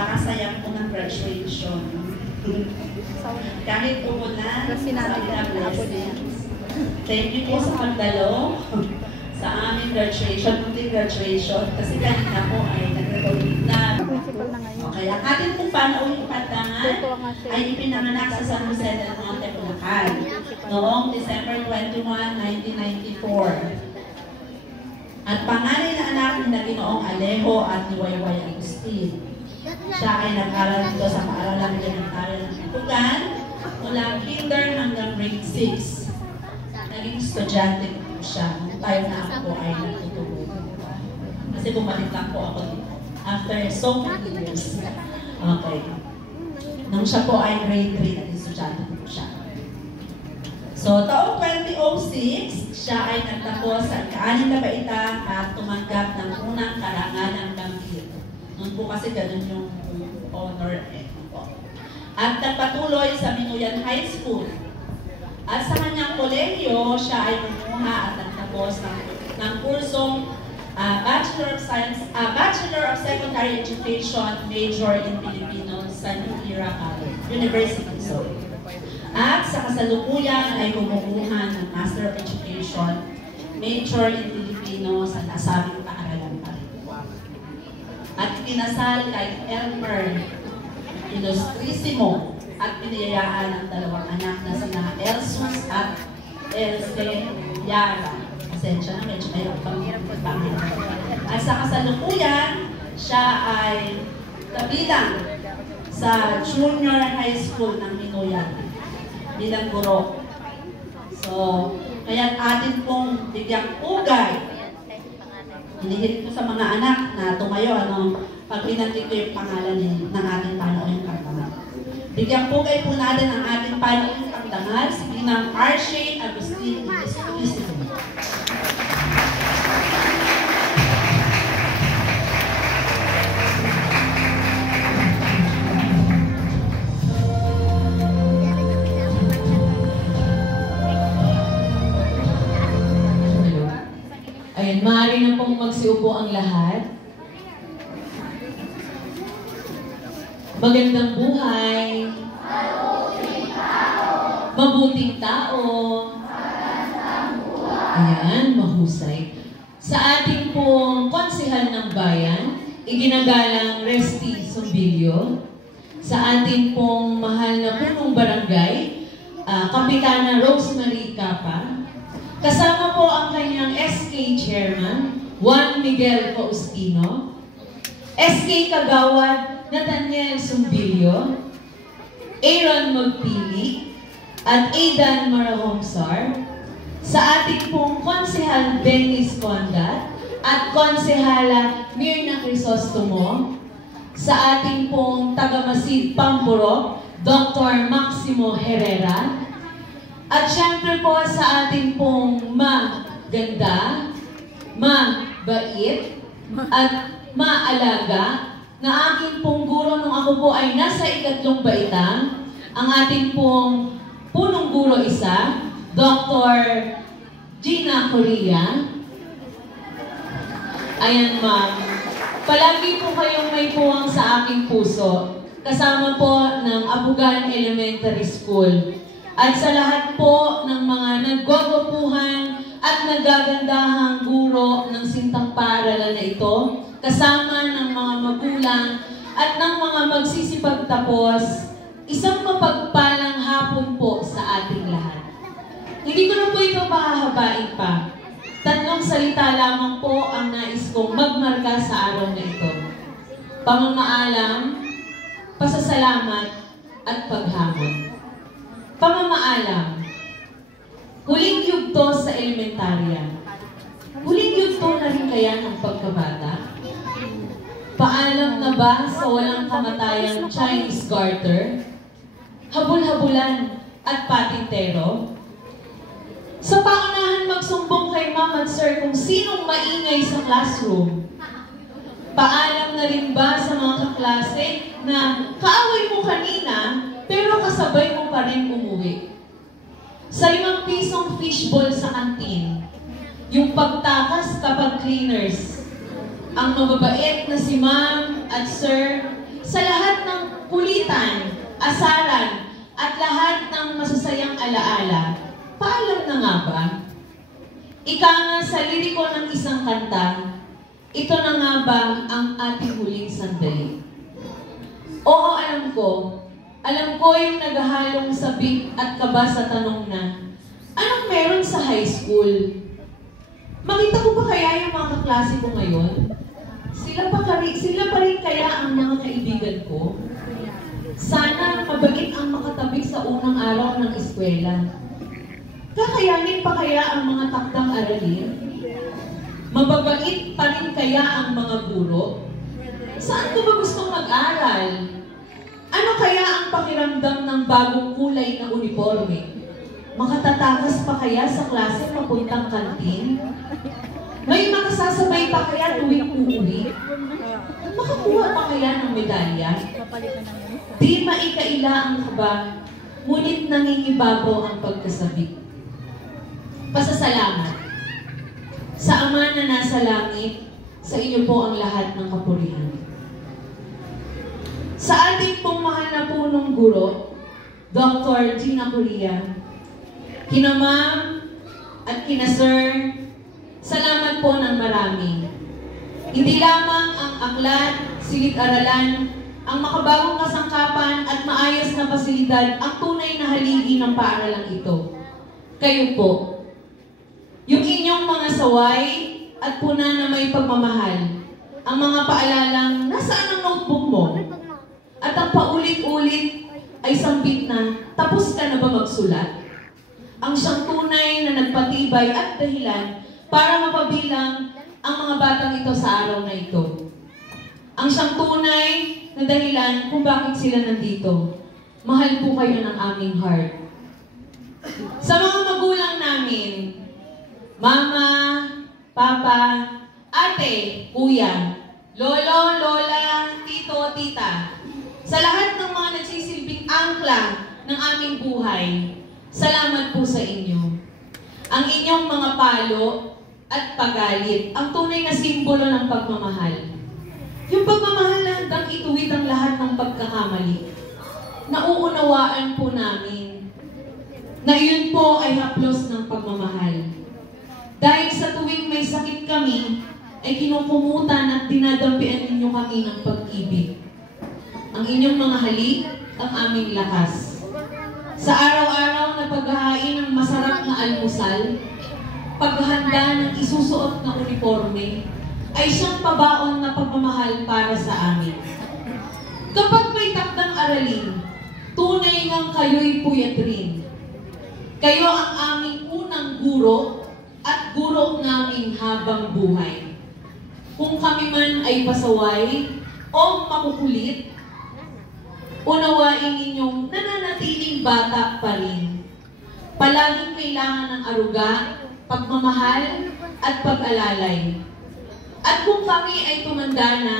napakasaya po ng graduation. Kahit umulan, sa blessings. Thank you po sa pagdalo sa aming graduation, munting graduation, kasi kanina po ay nag-graduate na. Okay, ang ating pong panauhing pandangan ay ipinanganak sa San Jose del Monte, Bulacan noong December 21, 1994. At panganay na anak ni na Ginoong Alejo at ni Wayway Agustin. Siya ay nag-aral dito sa Paaralang Elementarya ng Tutugan mula kinder hanggang grade 6. Naging estudyante po siya nung tayo na ako po ay nagtutulog. Kasi bumalik lang po ako dito after so many years. Okay. Nung siya po ay grade 3, naging estudyante po siya. So, taong 2006, siya ay nagtapos sa ika-6 na baitang at tumanggap ng unang karangalang Gambit. Noon po kasi ganun yung honor po. At nagpatuloy sa Minuyan High School. At sa kanyang kolehiyo, siya ay kumuha at nagtapos ng kursong Bachelor of Secondary Education, Major in Filipino sa New Era University. At sa kasalukuyan ay kumukuha ng Master of Education, Major in Filipino sa nasabing paaralan pa rin. At kinasal kay Elmer Ilustrisimo at piniyayaan ang dalawang anak na sina Elsus at Else Yara. Pasensya na, medyo mayroon pang at sa kasalukuyan, siya ay kabilang sa Junior High School ng Minuyan bilang guro. So, kaya atin pong bigyang pugay. Hinihirit ko sa mga anak na tumayo, pag pinantik ko yung pangalan ng ating panauhing pagdangal. Bigyang pugay po natin ang ating panauhing pagdangal, si Ginang Archie Agustin Ilustrisimo. Ayan, maaari na pong magsiupo ang lahat. Magandang buhay. Mabuting tao. Ayan, mahusay. Sa ating pong konsehal ng bayan, iginagalang Resty Zumbilio. Sa ating pong mahal na punong barangay, Kapitana Rosemary Capa. Kasama po ang kanyang SK Chairman, Juan Miguel Faustino, SK Kagawad, Nathaniel Zumbilio, Aaron Magpili, at Aidan Marahomsar, sa ating pong konsehal Dennis Condat, at konsehala Mirna Crisostomo, sa ating pong taga-Masid Pampurok, Dr. Maximo Herrera, at syempre po sa ating pong maganda, mabait, at maalaga na aking pong guro nung ako po ay nasa 3 baitang, ang ating pong punong guro isa, Dr. Gina Correa. Ayan ma'am, palagi po kayong may puwang sa aking puso, kasama po ng Apugan Elementary School. At sa lahat po ng mga naggwapuhan at nagagandahang guro ng sintang paaralan na ito, kasama ng mga magulang at ng mga magsisipagtapos, isang mapagpalang hapon po sa ating lahat. Hindi ko na po ito pahahabain pa. 3 salita lamang po ang nais kong magmarka sa araw na ito. Pamamaalam, pasasalamat, at paghamon. Pamamaalam. Huling yugto sa elementarya. Huling yugto na rin kaya ng pagkabata? Paalam na ba sa walang kamatayang Chinese garter? Habul-habulan at patintero? Sa paunahan magsumbong kay ma'am at sir kung sinong maingay sa classroom? Paalam na rin ba sa mga kaklase na kaaway mo kanina pero kasabay mo pa rin umuwi? Sa 5 pisong fishball sa kantin, yung pagtakas kapag cleaners, ang mababait na si ma'am at sir, Sa lahat ng kulitan, asaran, at lahat ng masasayang alaala, paalam na nga ba? Ika nga sa liriko ng isang kanta, ito na nga ba ang ating huling sandali? Oo, alam ko yung naghahalong sabik at kaba sa tanong na, anong meron sa high school? Makita ko ba kaya yung mga kaklase ko ngayon? Sila pa rin kaya ang mga kaibigan ko? Sana mabait ang makatabik sa unang araw ng eskwela. Kakayanin pa kaya ang mga takdang aralin? Mababait pa rin kaya ang mga guro? Saan ka ba gustong mag-aral? Ano kaya ang pakiramdam ng bagong kulay na uniforme? Makatatakas pa kaya sa klase papuntang kantin? May makasasabay pa kaya tuwing uuwi? Makakuha pa kaya ng medalya? Di maikaila ang kaba, ngunit nangingibabaw ang pagkasabik. Pasasalamat. Sa Ama na nasa langit, sa inyo po ang lahat ng kapurihan. Sa ating pong mahal na punong guro, Dr. Gina Coria, kina Ma'am at kina Sir, salamat po ng marami. Hindi lamang ang aklat, silid-aralan, ang makabagong kasangkapan at maayos na pasilidad ang tunay na haligi ng paaralang ito. Kayo po. Yung inyong mga saway at puna na may pagmamahal. Ang mga paalalang nasaan ang notebook mo? At ang paulit-ulit ay sambit na, tapos ka na ba magsulat? Ang siyang tunay na nagpatibay at dahilan para mapabilang ang mga batang ito sa araw na ito. Ang siyang tunay na dahilan kung bakit sila nandito. Mahal po kayo ng aming heart. Sa mga magulang namin, Mama, Papa, Ate, Kuya, Lolo, Lola, Tito, Tita, sa lahat ng mga nagsisilbing angkla ng aming buhay, salamat po sa inyo. Ang inyong mga palo at pagalit, ang tunay na simbolo ng pagmamahal. Yung pagmamahal na hanggang ituwid ang lahat ng pagkakamali. Nauunawaan po namin na iyon po ay haplos ng pagmamahal. Dahil sa tuwing may sakit kami, ay kinukumutan at dinadampian ninyo kami ng pag-ibig. Ang inyong mga halik, ang aming lakas. Sa araw-araw na paghahain ng masarap na almusal, paghahanda ng isusuot na uniforme, ay siyang pabaon na pagmamahal para sa amin. Kapag may takdang aralin, tunay ngang kayo'y puyat rin. Kayo ang aming unang guro at guro naming habang buhay. Kung kami man ay pasaway o makukulit, unawain ninyong nananatiling bata pa rin. Palaging kailangan ng aruga, pagmamahal, at pag-alalay. At kung kami ay tumanda na,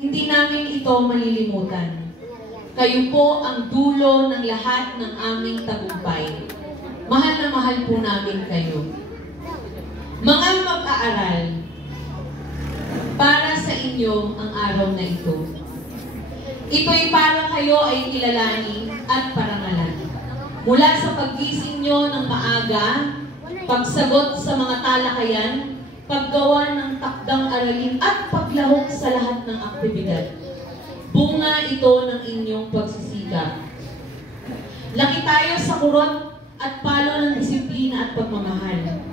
hindi namin ito malilimutan. Kayo po ang dulo ng lahat ng aming tagumpay. Mahal na mahal po namin kayo. Mga mag-aaral, para sa inyo ang araw na ito. Ito'y para kayo ay kilalanin at parangalan. Mula sa paggising nyo ng maaga, pagsagot sa mga talakayan, paggawa ng takdang aralin at paglahok sa lahat ng aktibidad. Bunga ito ng inyong pagsisikap. Laki tayo sa kurot at palo ng disiplina at pagmamahal.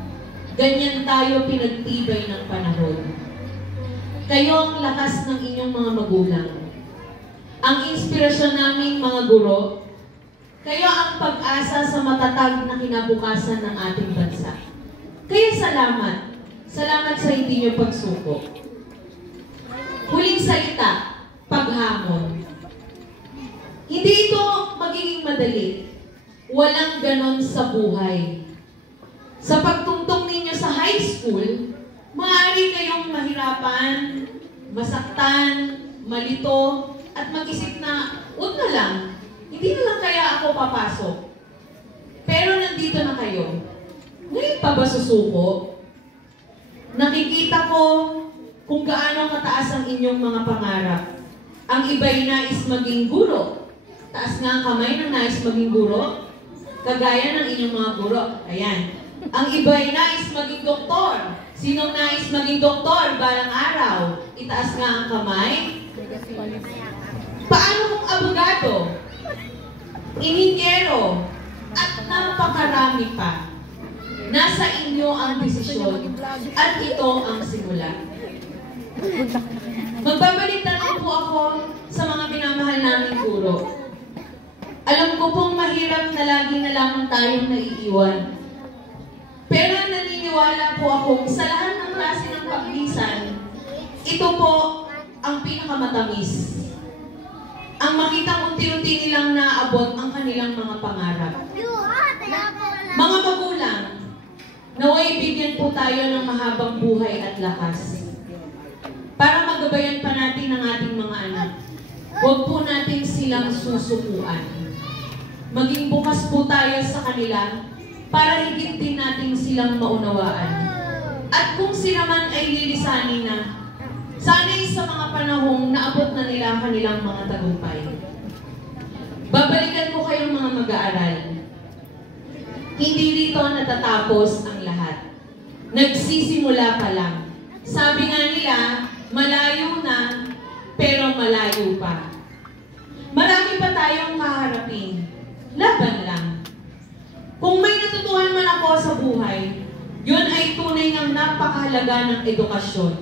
Ganyan tayo pinagtibay ng panahon. Kayo ang lakas ng inyong mga magulang. Ang inspirasyon naming mga guro, kayo ang pag-asa sa matatag na kinabukasan ng ating bansa. Kaya salamat. Salamat sa hindi niyo pagsuko. Huling salita, paghamon. Hindi ito magiging madali. Walang ganon sa buhay. Sa pagtungtong ninyo sa high school, maaari kayong mahirapan, masaktan, malito, at mag-isip na, huwag na lang. Hindi na lang kaya ako papasok. Pero nandito na kayo. Ngayon pa ba susuko? Nakikita ko kung gaano kataas ang inyong mga pangarap Ang iba'y nais maging guro. Taas nga ang kamay ng nais maging guro. Kagaya ng inyong mga guro. Ayan. Ang iba'y nais maging doktor. Sinong nais maging doktor balang araw? Itaas nga ang kamay. Paano kung abogado? Inhinyero? At napakarami pa. Nasa inyo ang desisyon at ito ang simula. Magbabalik na lang po ako sa mga minamahal naming guro. Alam ko pong mahirap na lagi na lamang tayong naiiwan. Pero naniniwala po akong sa lahat ng klase ng paglisan, ito po ang pinakamatamis. Ang makitang unti-unti nilang naabot ang kanilang mga pangarap. Mga magulang, naway bigyan po tayo ng mahabang buhay at lakas para magabayan pa natin ang ating mga anak. Huwag po natin silang susukuan. Maging bukas po tayo sa kanila para higit din natin silang maunawaan. At kung sila man ay lilisanin na, sana'y sa mga panahong naabot na nila kanilang mga tagumpay. Babalikan ko kayong mga mag-aaral. Hindi rito natatapos ang lahat. Nagsisimula pa lang. Sabi nga nila, malayo na, pero malayo pa. Marami pa tayong kaharapin. Laban lang. Kung may natutuhan man ako sa buhay, yun ay tunay ng napakahalaga ng edukasyon.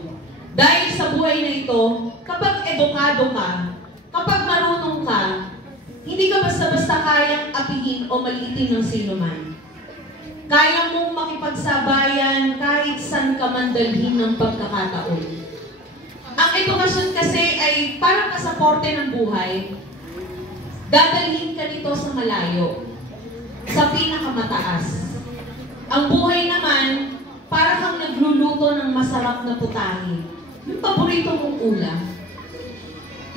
Dahil sa buhay na ito, kapag edukado ka, kapag marunong ka, hindi ka basta-basta kayang apihin o maliitin ng sino man. Kaya mong makipagsabayan kahit saan ka man dalhin ng pagkakataon. Ang edukasyon kasi ay parang pasaporte ng buhay. Dadalhin ka nito sa malayo, sa pinakamataas. Ang buhay naman, para kang nagluluto ng masarap na putahe. Yung paborito mong ulam.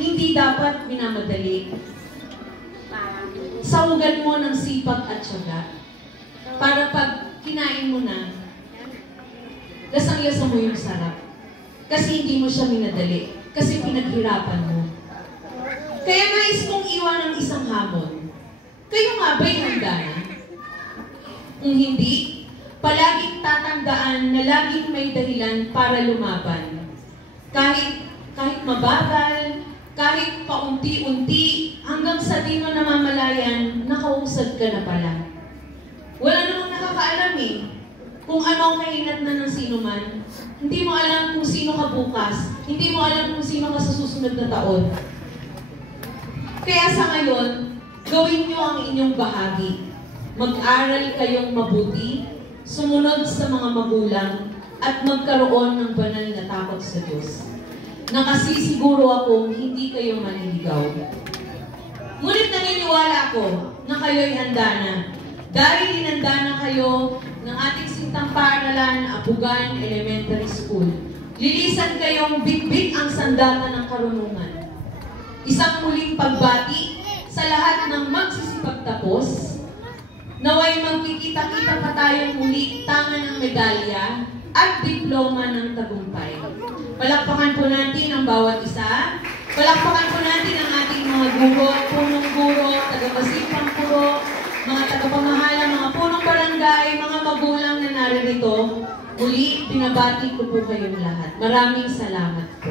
Hindi dapat minamadali. Sahugan mo ng sipag at tiyaga. Para pag kinain mo na, lasang-lasa mo yung sarap. Kasi hindi mo siya minadali. Kasi pinaghirapan mo. Kaya nais kong iwan ng isang hamon. Kayo nga ba'y handa na? Kung hindi, palaging tatandaan na laging may dahilan para lumaban. Kahit mabagal, kahit paunti-unti, hanggang sa di mo namamalayan, nakausad ka na pala. Wala namang nakakaalam eh. Kung ano ang kahinat na ng sino man, hindi mo alam kung sino ka bukas, hindi mo alam kung sino ka sa susunod na taon. Kaya sa ngayon, gawin niyo ang inyong bahagi. Mag-aral kayong mabuti, sumunod sa mga magulang, at magkaroon ng banal na takot sa Diyos. Nakasisiguro akong hindi kayo maniligaw. Ngunit naniniwala ako na kayo'y handa na. Dahil hinanda na kayo ng ating sintang paaralan, Apugan Elementary School. Lilisan kayong bitbit ang sandata ng karunungan. Isang muling pagbati sa lahat ng magsisipagtapos. Naway magkikita-kita pa tayong muli tangan ng medalya at diploma ng tagumpay. Palakpakan po natin ang bawat isa. Palakpakan po natin ang ating mga guro, punong guro, taga-pasipang puro, mga tagapamahala, mga punong barangay, mga magulang na naririto. Muli, binabati ko po kayong lahat. Maraming salamat po.